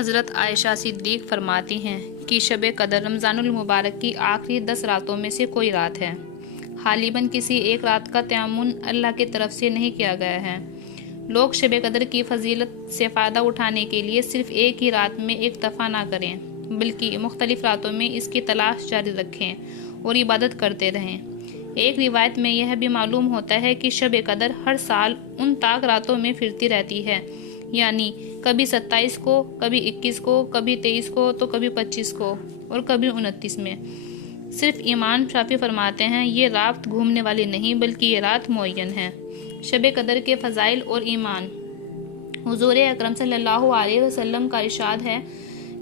حضرت عائشہ صدیق فرماتی ہیں کہ شب قدر رمضان المبارک کی آخری 10 راتوں میں سے کوئی رات ہے۔ غالباً کسی ایک رات کا تعین اللہ کی طرف سے نہیں کیا گیا ہے۔ لوگ شب قدر کی فضیلت سے فائدہ اٹھانے کے لیے صرف ایک ہی رات میں اکتفا نہ کریں، بلکہ مختلف راتوں میں اس کی تلاش جاری رکھیں اور عبادت کرتے رہیں۔ ایک روایت میں یہ بھی معلوم ہوتا ہے کہ شب قدر ہر سال ان تاک راتوں میں پھرتی رہتی ہے، یعنی کبھی 27 کو، کبھی 21 کو، کبھی 23 کو، تو کبھی 25 کو اور کبھی 29 میں۔ صرف امام شافعی فرماتے ہیں یہ رات گھومنے والی نہیں بلکہ یہ رات معین ہے۔ شب قدر کے فضائل اور ایمان۔ حضور اکرم صلی اللہ علیہ وسلم کا ارشاد ہے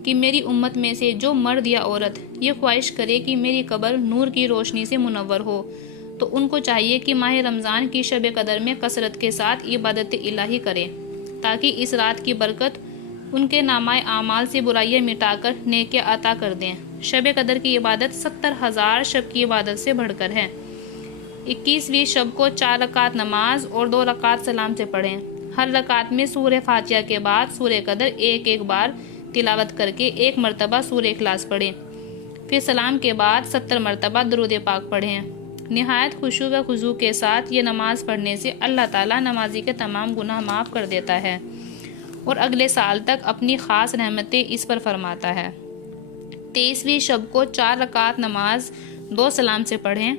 کہ میری امت میں سے جو مرد یا عورت یہ خواہش کرے کہ میری قبر نور کی روشنی سے منور ہو تو ان کو چاہیے کہ ماہ رمضان کی شب قدر میں کثرت کے ساتھ عبادت الہی کرے، تاکہ اس رات کی برکت ان کے نامہ اعمال سے برائیاں مٹا کر نیکیاں عطا کر دیں۔ شب قدر کی عبادت 70,000 شب کی عبادت سے بڑھ کر ہے۔ 21ویں شب کو 4 رکعت نماز اور 2 رکعت سلام سے پڑھیں۔ ہر رکعت میں سورہ فاتحہ کے بعد سورہ قدر ایک بار تلاوت کر کے 1 مرتبہ سورہ اخلاص پڑھیں، پھر سلام کے بعد 70 مرتبہ درود پاک پڑھیں۔ نہایت خشوع و خضوع کے ساتھ یہ نماز پڑھنے سے اللہ تعالیٰ نمازی کے تمام گناہ معاف کر دیتا ہے اور اگلے سال تک اپنی خاص رحمتیں اس پر فرماتا ہے۔ 23ویں شب کو 4 رکعت نماز 2 سلام سے پڑھیں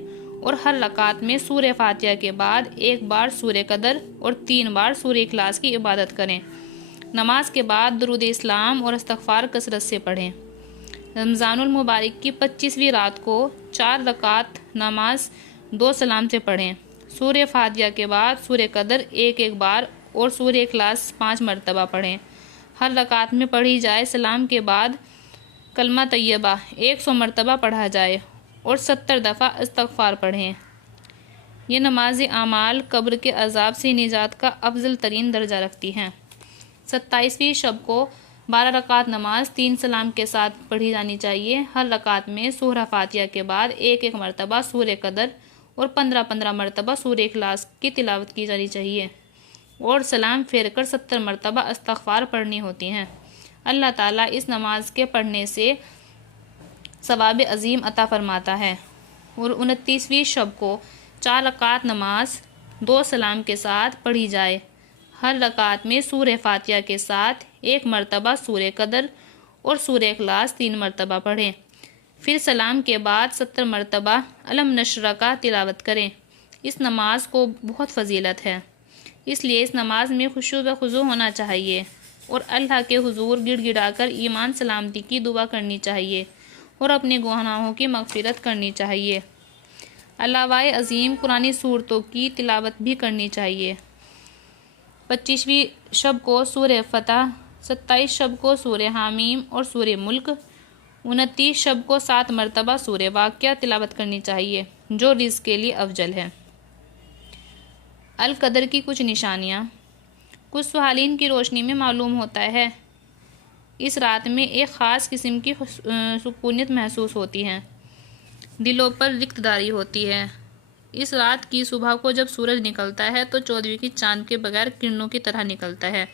اور ہر رکعت میں سورہ فاتحہ کے بعد 1 بار سورہ قدر اور 3 بار سورہ اخلاص کی عبادت کریں۔ نماز کے بعد درود اسلام اور استغفار کثرت سے پڑھیں۔ رمضان المبارک کی 25ویں رات کو 4 رکعت نماز 2 سلام سے پڑھیں۔ سورہ فاتحہ کے بعد سورہ قدر 1 بار اور سورہ اخلاص 5 مرتبہ پڑھیں۔ ہر رکعت میں پڑھی جائے سلام کے بعد کلمہ طیبہ 100 مرتبہ پڑھا جائے اور 70 دفعہ استغفار پڑھیں۔ یہ نماز اعمال قبر کے عذاب سے نجات کا افضل ترین درجہ رکھتی ہیں۔ 27ویں شب کو 12 رکعت نماز 3 سلام کے ساتھ پڑھی جانی چاہیے۔ ہر رکعت میں سورہ فاتحہ کے بعد 1 مرتبہ سورہ قدر اور 15 مرتبہ سورہ اخلاص کی تلاوت کی جانی چاہیے اور سلام پھیر کر 70 مرتبہ استغفار پڑھنی ہوتی ہیں۔ اللہ تعالیٰ اس نماز کے پڑھنے سے ثواب عظیم عطا فرماتا ہے۔ اور 29ویں شب کو 4 رکعت نماز 2 سلام کے ساتھ پڑھی جائے۔ ہر رکعت میں سورہ فاتحہ کے ساتھ 1 مرتبہ سورہ قدر اور سورہ اخلاص 3 مرتبہ پڑھیں، پھر سلام کے بعد 70 مرتبہ الم نشرح کا تلاوت کریں۔ اس نماز کو بہت فضیلت ہے، اس لیے اس نماز میں خشوع و خضوع ہونا چاہیے اور اللہ کے حضور گڑ گڑا کر ایمان سلامتی کی دعا کرنی چاہیے اور اپنے گناہوں کی مغفرت کرنی چاہیے۔ علاوہ عظیم قرآنی صورتوں کی تلاوت بھی کرنی چاہیے۔ 25ویں شب کو سورہ فتح، 27 شب کو سورہ حامیم اور سورہ ملک، 29 شب کو 7 مرتبہ سورہ واقعہ تلاوت کرنی چاہیے جو رزق کے لیے افضل ہے۔ القدر کی کچھ نشانیاں۔ کچھ سوالین کی روشنی میں معلوم ہوتا ہے اس رات میں ایک خاص قسم کی سکونیت محسوس ہوتی ہے، دلوں پر رقت داری ہوتی ہے۔ اس رات کی صبح کو جب سورج نکلتا ہے تو 14ویں کی چاند کے بغیر کرنوں کی طرح نکلتا ہے۔